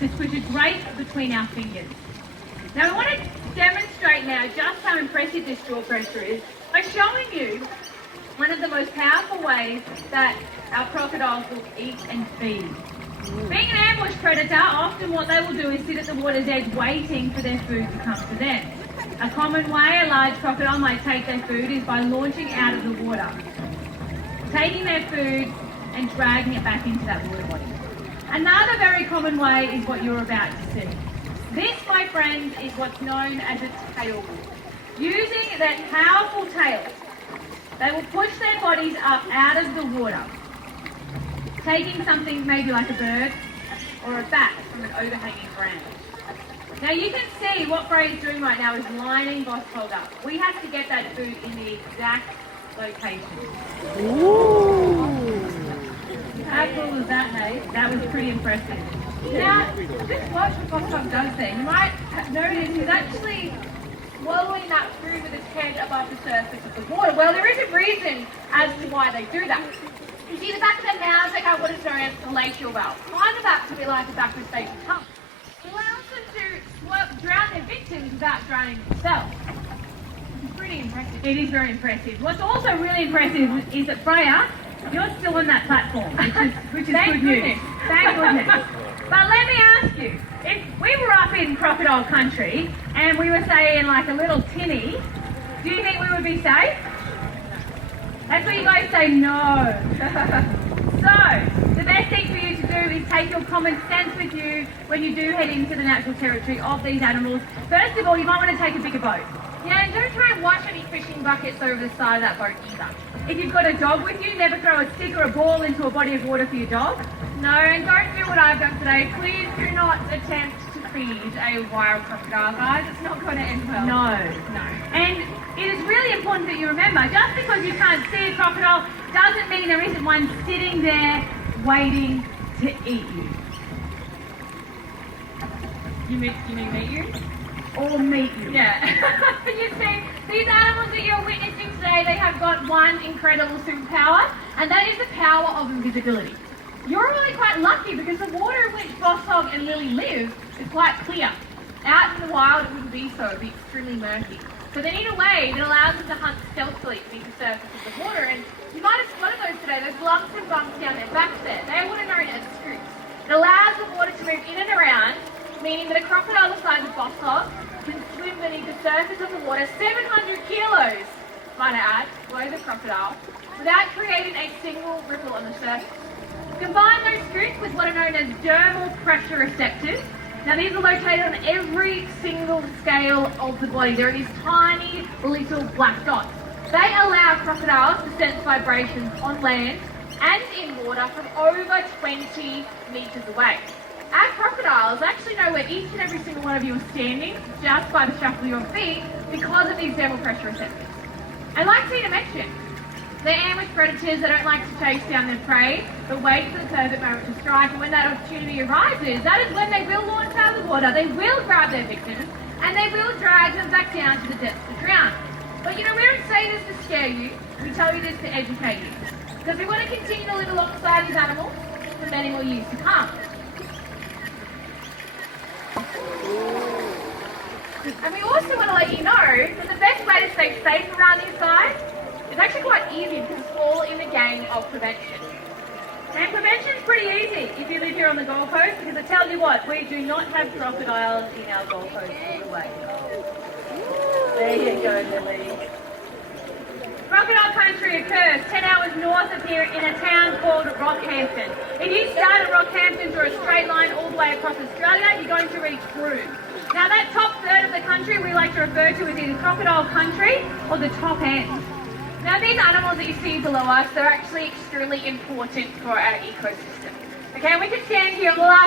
to squish it right between our fingers. Now we want to demonstrate now just how impressive this jaw pressure is by showing you one of the most powerful ways that our crocodiles will eat and feed. Being an ambush predator, often what they will do is sit at the water's edge waiting for their food to come to them. A common way a large crocodile might take their food is by launching out of the water, taking their food and dragging it back into that water body. Another very common way is what you're about to see. This, my friends, is what's known as a tail whip. Using their powerful tails, they will push their bodies up out of the water, taking something maybe like a bird or a bat from an overhanging branch. Now you can see what Frey is doing right now is lining Bosshold up. We have to get that food in the exact location. Ooh. How cool was that, hey? That was pretty impressive. Now, just watch what Bosshold does there. You might have noticed he's actually swallowing that food with his head above the surface of the water. Well, there is a reason as to why they do that. You see the back of their mouths, they got what is known as the labial valve. Kind of acts a bit like a backwards facing tongue. It allows them to drown their victims without drowning themselves. It's pretty impressive. It is very impressive. What's also really impressive is that Freya, you're still on that platform, which is good news. Thank goodness. But let me ask you, if we were up in crocodile country and we were, say, in like a little tinny, do you think we would be safe? That's what you guys say, no. So, the best thing for you to do is take your common sense with you when you do head into the natural territory of these animals. First of all, you might want to take a bigger boat. Yeah, and don't try and wash any fishing buckets over the side of that boat either. If you've got a dog with you, never throw a stick or a ball into a body of water for your dog. No, and don't do what I've done today. Please do not attempt to feed a wild crocodile, guys. It's not going to end well. No. And it is really important that you remember, just because you can't see a crocodile doesn't mean there isn't one sitting there waiting to eat you. You mean meet you? Or meet you. Yeah. You see, these animals that you're witnessing today, they have got one incredible superpower, and that is the power of invisibility. You're really quite lucky because the water in which Bossog and Lily live is quite clear. Out in the wild, it wouldn't be so. It would be extremely murky. So they need a way that allows them to hunt stealthily beneath the surface of the water. And you might have spotted those today, those lumps and bumps down their backs there. They are what are known as scoops. It allows the water to move in and around, meaning that a crocodile the size of Bossog can swim beneath the surface of the water 700 kilos, might I add, below the crocodile, without creating a single ripple on the surface. Combine those scoops with what are known as dermal pressure receptors. Now these are located on every single scale of the body. There are these tiny little black dots. They allow crocodiles to sense vibrations on land and in water from over 20 meters away. Our crocodiles actually know where each and every single one of you are standing just by the shuffle of your feet because of these dermal pressure receptors. And like Tina mentioned, they're ambush predators. They don't like to chase down their prey, but wait for the perfect moment to strike. And when that opportunity arises, that is when they will launch out of the water. They will grab their victims, and they will drag them back down to the depths to drown. But you know, we don't say this to scare you. We tell you this to educate you, because we want to continue to live alongside these animals for many more years to come. And we also want to let you know that the best way to stay safe around these guys is actually quite easy because it's all in the game of prevention. And prevention's pretty easy if you live here on the Gold Coast, because I tell you what, we do not have crocodiles in our Gold Coast all the way. There you go, Lily. Crocodile country occurs 10 hours north of here in a town called Rockhampton. If you start at Rockhampton through a straight line all the way across Australia, you're going to reach Broome. Now that top third of the country we like to refer to as either crocodile country or the top end. Now these animals that you see below us, they're actually extremely important for our ecosystem. Okay, we could stand here all